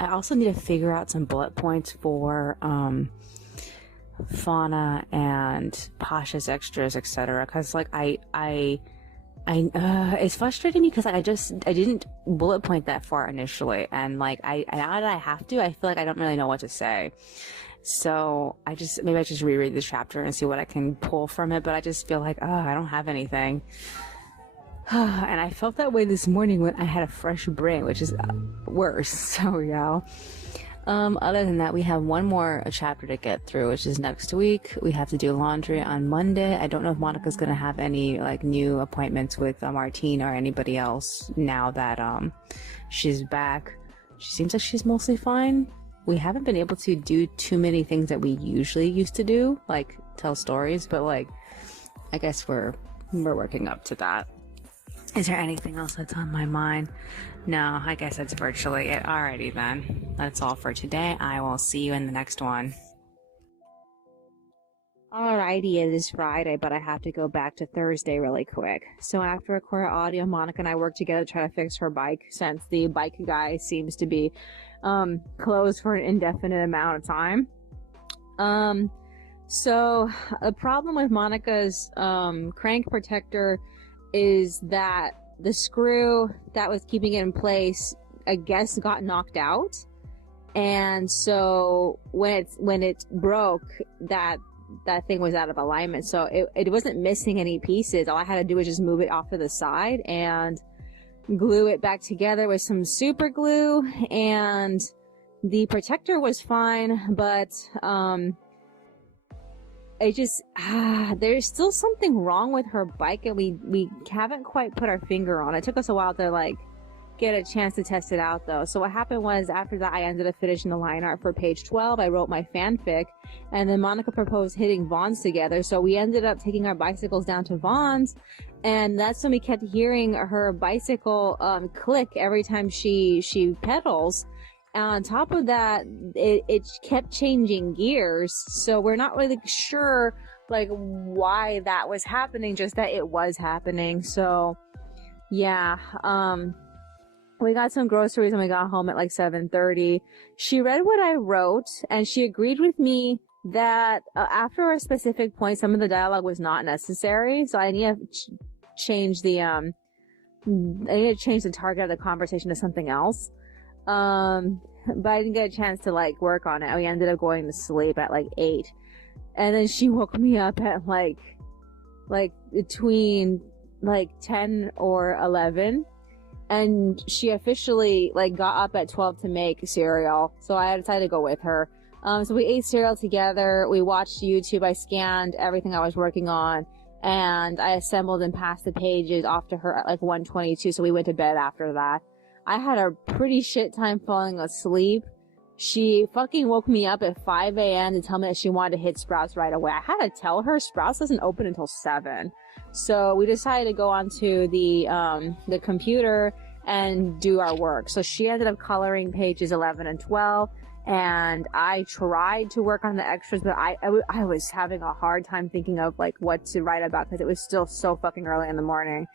also need to figure out some bullet points for Fauna and Pasha's extras, etc. Because like it's frustrating me because like, I didn't bullet point that far initially, and like now that I have to, I feel like I don't really know what to say. So maybe I just reread the chapter and see what I can pull from it. But I just feel like I don't have anything. And I felt that way this morning when I had a fresh brain, which is worse. So yeah. Other than that, we have one more chapter to get through, which is next week. We have to do laundry on Monday. I don't know if Monika's going to have any like new appointments with Martine or anybody else now that she's back. She seems like she's mostly fine. We haven't been able to do too many things that we usually used to do, like tell stories, but like I guess we're working up to that. Is there anything else that's on my mind? No, I guess that's virtually it. Alrighty then. That's all for today. I will see you in the next one. Alrighty, it is Friday, but I have to go back to Thursday really quick. So after record audio, Monika and I worked together to try to fix her bike, since the bike guy seems to be closed for an indefinite amount of time. So a problem with Monika's crank protector is that the screw that was keeping it in place, I guess, got knocked out, and so when it broke, that thing was out of alignment. So it wasn't missing any pieces. All I had to do was just move it off to the side and glue it back together with some super glue, and the protector was fine, but it just there's still something wrong with her bike, and we haven't quite put our finger on it. It took us a while to like get a chance to test it out though. So what happened was, after that, I ended up finishing the line art for page 12. I wrote my fanfic, and then Monika proposed hitting Vaughn's together. So we ended up taking our bicycles down to Vaughn's, and that's when we kept hearing her bicycle click every time she pedals. On top of that, it kept changing gears, so we're not really sure like why that was happening, just that it was happening. So yeah, we got some groceries and we got home at like 7:30. She read what I wrote, and she agreed with me that after a specific point, some of the dialogue was not necessary. So I need to change the target of the conversation to something else. But I didn't get a chance to like work on it. We ended up going to sleep at like 8, and then she woke me up at like between like 10 or 11, and she officially like got up at 12 to make cereal. So I decided to go with her. So we ate cereal together. We watched YouTube. I scanned everything I was working on, and I assembled and passed the pages off to her at like 1:22. So we went to bed after that. I had a pretty shit time falling asleep. She fucking woke me up at 5 a.m. to tell me that she wanted to hit Sprouts right away. I had to tell her Sprouts doesn't open until 7. So we decided to go onto the computer and do our work. So she ended up coloring pages 11 and 12, and I tried to work on the extras, but I was having a hard time thinking of like what to write about, because it was still so fucking early in the morning.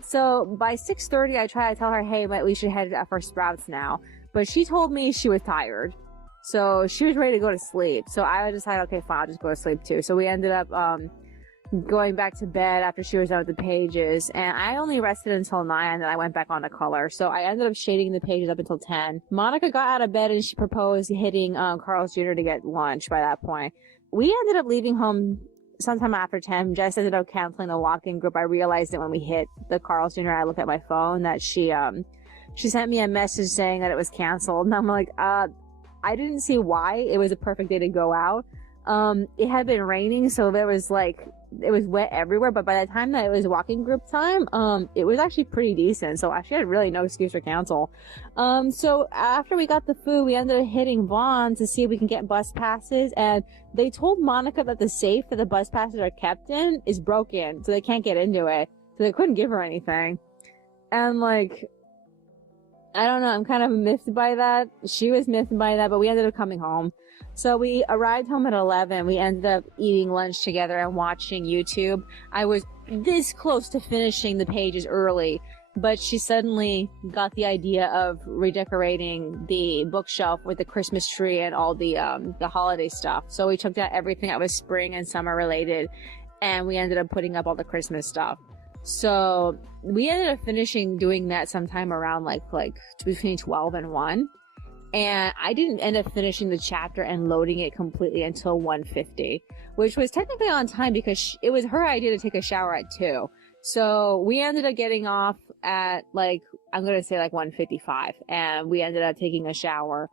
So by 6:30, I tried to tell her, hey, we should head for Sprouts now. But she told me she was tired. So she was ready to go to sleep. So I decided, okay, fine, I'll just go to sleep too. So we ended up going back to bed after she was done with the pages. And I only rested until 9, and then I went back on to color. So I ended up shading the pages up until 10. Monika got out of bed, and she proposed hitting Carl's Jr. to get lunch by that point. We ended up leaving home sometime after 10. Jess ended up canceling the walk-in group. I realized it when we hit the Carl's Jr. I looked at my phone that she sent me a message saying that it was canceled, and I'm like, I didn't see why. It was a perfect day to go out. It had been raining, so there was like it was wet everywhere, but by the time that it was walking group time, it was actually pretty decent. So she had really no excuse for cancel. So after we got the food, we ended up hitting Vaughn to see if we can get bus passes, and they told Monika that the safe that the bus passes are kept in is broken, so they can't get into it. So they couldn't give her anything. And like, I don't know, I'm kind of miffed by that. She was miffed by that, but we ended up coming home. So we arrived home at 11. We ended up eating lunch together and watching YouTube. I was this close to finishing the pages early, but she suddenly got the idea of redecorating the bookshelf with the Christmas tree and all the holiday stuff. So we took out everything that was spring and summer related, and we ended up putting up all the Christmas stuff. So we ended up finishing doing that sometime around like between 12 and 1. And I didn't end up finishing the chapter and loading it completely until 1:50, which was technically on time because it was her idea to take a shower at 2. So we ended up getting off at like, I'm going to say like 1:55, and we ended up taking a shower.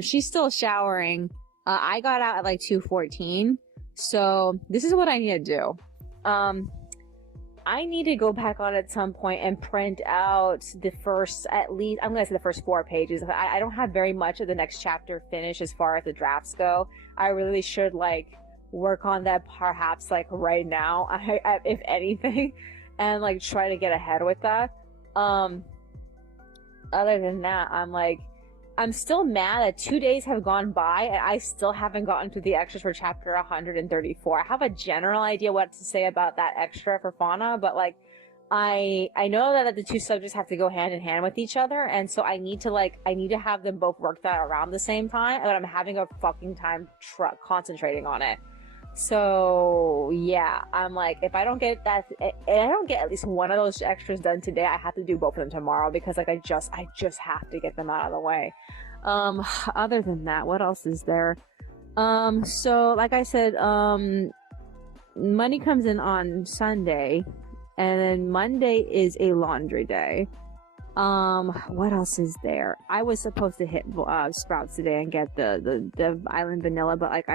She's still showering. I got out at like 2:14. So this is what I need to do. I need to go back on at some point and print out the first, at least, I'm going to say the first 4 pages. I don't have very much of the next chapter finished as far as the drafts go. I really should, like, work on that perhaps, like, right now, if anything, and, like, try to get ahead with that. Other than that, I'm still mad that 2 days have gone by and I still haven't gotten to the extras for chapter 134. I have a general idea what to say about that extra for Fauna, but like, I know that the two subjects have to go hand in hand with each other, and so I need to have them both worked out around the same time, but I'm having a fucking time concentrating on it. So yeah, I'm like, if I don't get at least one of those extras done today, I have to do both of them tomorrow, because like I just have to get them out of the way. Other than that, what else is there? So like I said, money comes in on Sunday, and then Monday is a laundry day. What else is there? I was supposed to hit Sprouts today and get the Island Vanilla, but like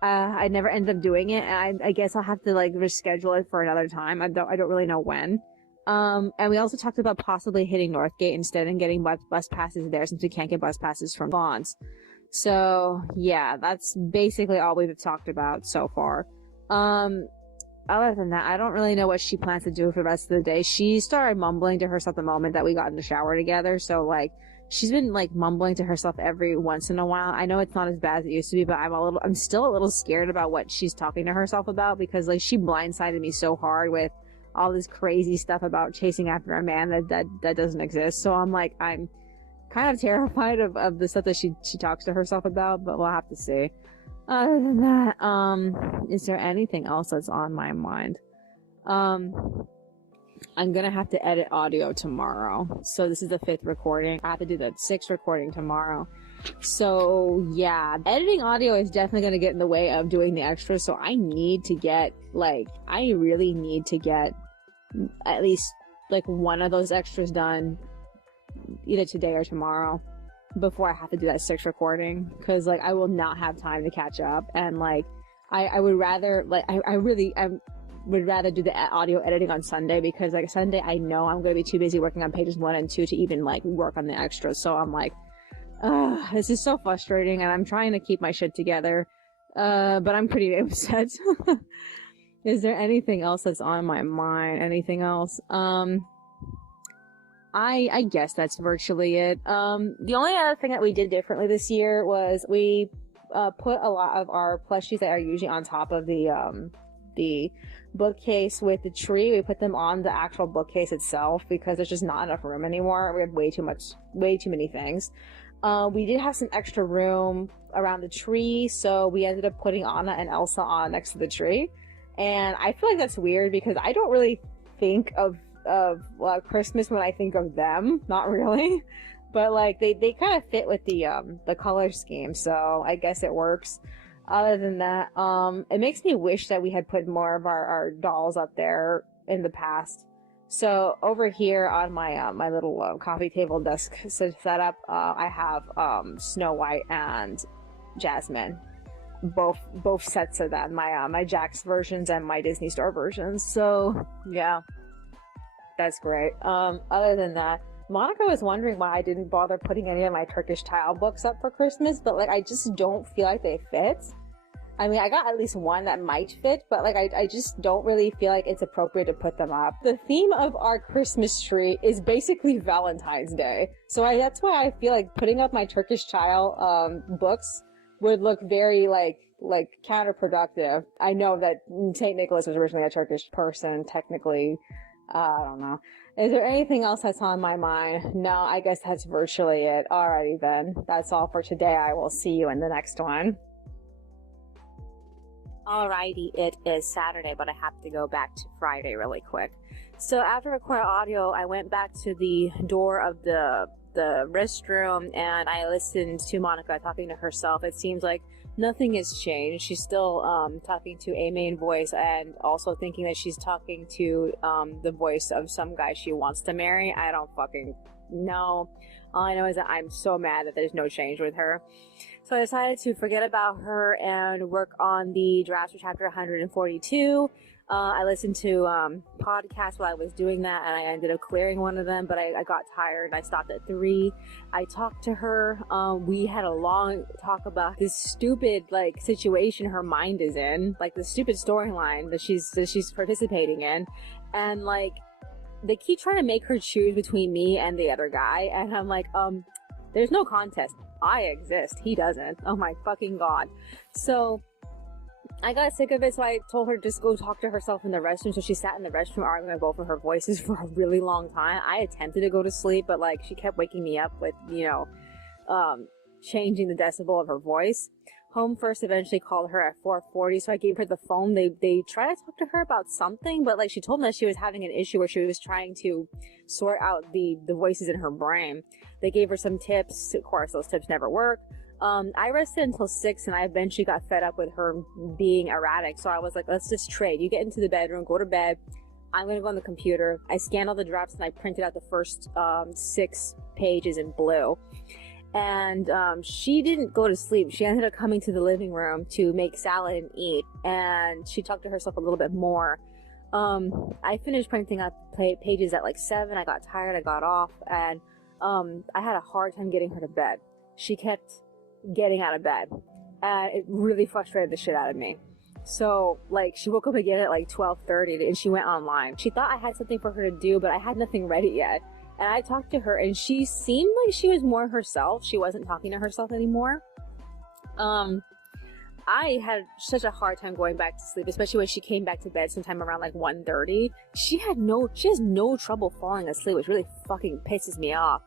I never ended up doing it, and I guess I'll have to like reschedule it for another time. I don't really know when. And we also talked about possibly hitting Northgate instead and getting bus passes there, since we can't get bus passes from Vaughn's. So yeah, that's basically all we've talked about so far. Other than that, I don't really know what she plans to do for the rest of the day. She started mumbling to herself the moment that we got in the shower together, so like, she's been like mumbling to herself every once in a while. I know it's not as bad as it used to be, but I'm still a little scared about what she's talking to herself about, because like, she blindsided me so hard with all this crazy stuff about chasing after a man that doesn't exist. So I'm like, I'm kind of terrified of the stuff that she talks to herself about, but we'll have to see. Other than that, is there anything else that's on my mind? I'm gonna have to edit audio tomorrow. So this is the 5th recording. I have to do the 6th recording tomorrow. So yeah, editing audio is definitely gonna get in the way of doing the extras. So I need to get, like, I really need to get at least like one of those extras done either today or tomorrow before I have to do that 6th recording. Cause like, I will not have time to catch up. And like, I would rather, like, I would rather do the audio editing on Sunday, because like Sunday I know I'm going to be too busy working on pages 1 and 2 to even like work on the extras. So I'm like, this is so frustrating, and I'm trying to keep my shit together, but I'm pretty upset. Is there anything else that's on my mind? Anything else? I guess that's virtually it. The only other thing that we did differently this year was we put a lot of our plushies that are usually on top of the bookcase with the tree, we put them on the actual bookcase itself, because there's just not enough room anymore. We have way too many things. We did have some extra room around the tree, so we ended up putting Anna and Elsa on next to the tree. And I feel like that's weird, because I don't really think of Christmas when I think of them. Not really. But like, they kind of fit with the color scheme, so I guess it works. Other than that, it makes me wish that we had put more of our dolls up there in the past. So over here on my my little coffee table desk setup, I have Snow White and Jasmine. both sets of them, my Jax versions and my Disney Store versions. So yeah, that's great. Other than that, Monica was wondering why I didn't bother putting any of my Turkish tile books up for Christmas, but like I just don't feel like they fit. I mean, I got at least one that might fit, but like I just don't really feel like it's appropriate to put them up. The theme of our Christmas tree is basically Valentine's Day. So that's why I feel like putting up my Turkish tile books would look very like counterproductive. I know that St. Nicholas was originally a Turkish person, technically. I don't know. Is there anything else that's on my mind? No, I guess that's virtually it. Alrighty then. That's all for today. I will see you in the next one. Alrighty, it is Saturday, but I have to go back to Friday really quick. So after recording audio, I went back to the door of the restroom and I listened to Monika talking to herself. It seems like nothing has changed. She's still talking to a main voice and also thinking that she's talking to the voice of some guy she wants to marry. I don't fucking know. All I know is that I'm so mad that there's no change with her. So I decided to forget about her and work on the drafts for chapter 142. I listened to podcasts while I was doing that, and I ended up clearing one of them, but I got tired and I stopped at 3. I talked to her. We had a long talk about this stupid like situation her mind is in, like the stupid storyline that she's participating in, and like they keep trying to make her choose between me and the other guy, and I'm like, there's no contest. I exist. He doesn't. Oh my fucking god. So I got sick of it, so I told her to just go talk to herself in the restroom. So she sat in the restroom arguing with both of her voices for a really long time. I attempted to go to sleep, but like she kept waking me up with, changing the decibel of her voice. Home First eventually called her at 4:40, so I gave her the phone. They tried to talk to her about something, but like she told me that she was having an issue where she was trying to sort out the voices in her brain. They gave her some tips. Of course, those tips never work. I rested until 6 and I eventually got fed up with her being erratic. So I was like, let's just trade. You get into the bedroom, go to bed. I'm going to go on the computer. I scanned all the drafts and I printed out the first 6 pages in blue. And she didn't go to sleep. She ended up coming to the living room to make salad and eat. And she talked to herself a little bit more. I finished printing out pages at like 7. I got tired. I got off. And I had a hard time getting her to bed. She kept getting out of bed. And it really frustrated the shit out of me. So, like, she woke up again at like 12:30 and she went online. She thought I had something for her to do, but I had nothing ready yet. And I talked to her and she seemed like she was more herself. She wasn't talking to herself anymore. I had such a hard time going back to sleep, especially when she came back to bed sometime around like 1:30. She has no trouble falling asleep, which really fucking pisses me off.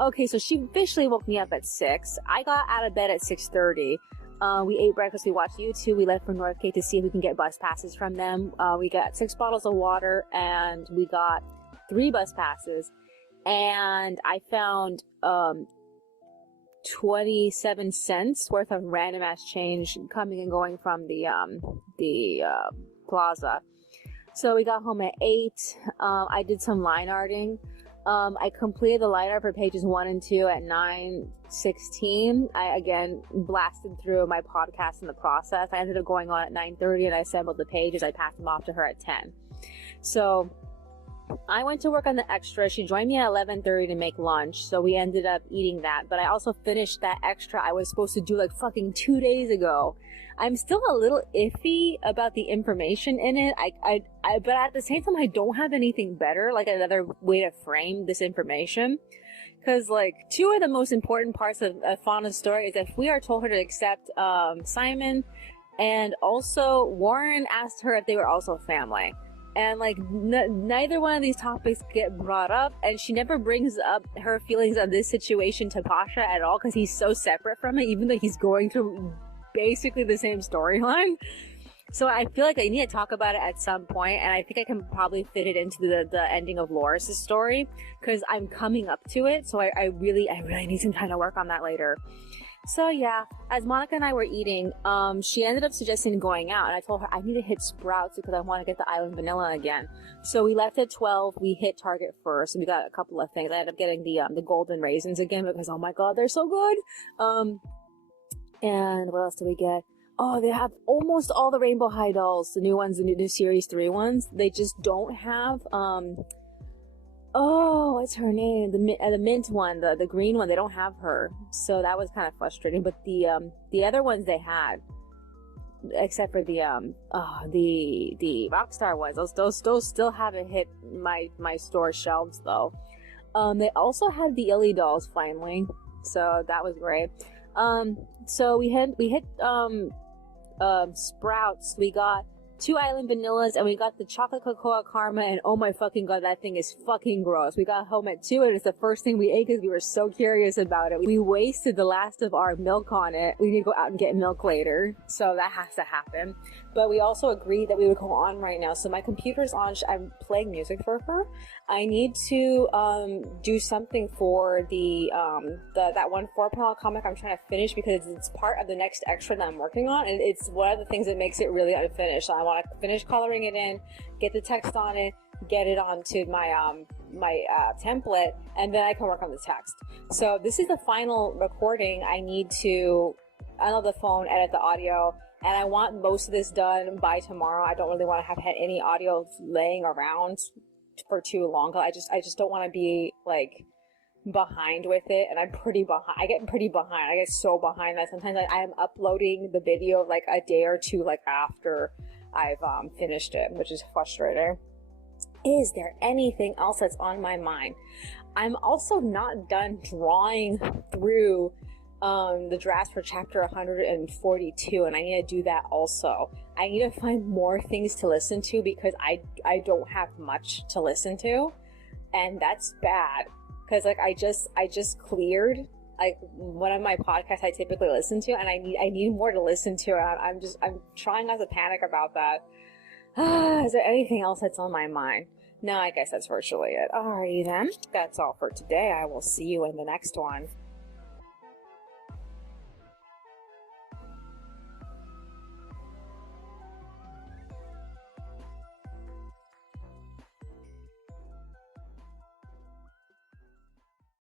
Okay, so she officially woke me up at 6. I got out of bed at 6:30. We ate breakfast, we watched YouTube, we left for Northgate to see if we can get bus passes from them. We got 6 bottles of water and we got 3 bus passes. And I found 27 cents worth of random ass change coming and going from the plaza. So we got home at 8. I did some line arting. I completed the line art for pages 1 and 2 at 9:16. I again blasted through my podcast in the process. I ended up going on at 9:30 and I assembled the pages. I passed them off to her at 10. So I went to work on the extra. She joined me at 11:30 to make lunch, so we ended up eating that. But I also finished that extra I was supposed to do like fucking 2 days ago. I'm still a little iffy about the information in it. But at the same time, I don't have anything better, like another way to frame this information. Because like 2 of the most important parts of Fauna's story is if we are told her to accept Simon, and also Warren asked her if they were also family. And like neither one of these topics get brought up, and she never brings up her feelings on this situation to Pasha at all because he's so separate from it, even though he's going through basically the same storyline. So I feel like I need to talk about it at some point, and I think I can probably fit it into the ending of Loris' story because I'm coming up to it. So I really need some time to work on that later. So yeah, as Monika and I were eating, she ended up suggesting going out, and I told her I need to hit Sprouts because I want to get the Island Vanilla again. So we left at 12. We hit Target first, and we got a couple of things. I ended up getting the golden raisins again because oh my god, they're so good. And what else did we get? Oh, they have almost all the Rainbow High dolls, the new ones, the new Series 3 ones. They just don't have, oh, what's her name? The mint one, the green one, they don't have her. So that was kind of frustrating. But the other ones they had, except for the Rockstar ones, those still haven't hit my store shelves though. They also had the Illy dolls finally, so that was great. So we hit Sprouts. We got 2 Island Vanillas, and we got the chocolate cocoa karma, and oh my fucking god, that thing is fucking gross. We got home at 2, and it's the first thing we ate because we were so curious about it. We wasted the last of our milk on it. We need to go out and get milk later, so that has to happen. But we also agreed that we would go on right now. So my computer's on. I'm playing music for her. I need to do something for that one 4-panel comic I'm trying to finish because it's part of the next extra that I'm working on, and it's one of the things that makes it really unfinished. So I want to finish coloring it in, get the text on it, get it onto my template, and then I can work on the text. So this is the final recording. I need to unload the phone, edit the audio, and I want most of this done by tomorrow. I don't really want to have had any audio laying around for too long. I just don't want to be like behind with it, and I'm pretty behind. I get pretty behind. I get so behind that sometimes I am uploading the video like a day or two like after I've finished it, which is frustrating. Is there anything else that's on my mind? I'm also not done drawing through the drafts for chapter 142, and I need to do that also. I need to find more things to listen to because I don't have much to listen to, and that's bad because like I just cleared like one of my podcasts I typically listen to, and I need more to listen to. I'm trying not to panic about that. Is there anything else that's on my mind? No, I guess that's virtually it. Alrighty then, that's all for today. I will see you in the next one.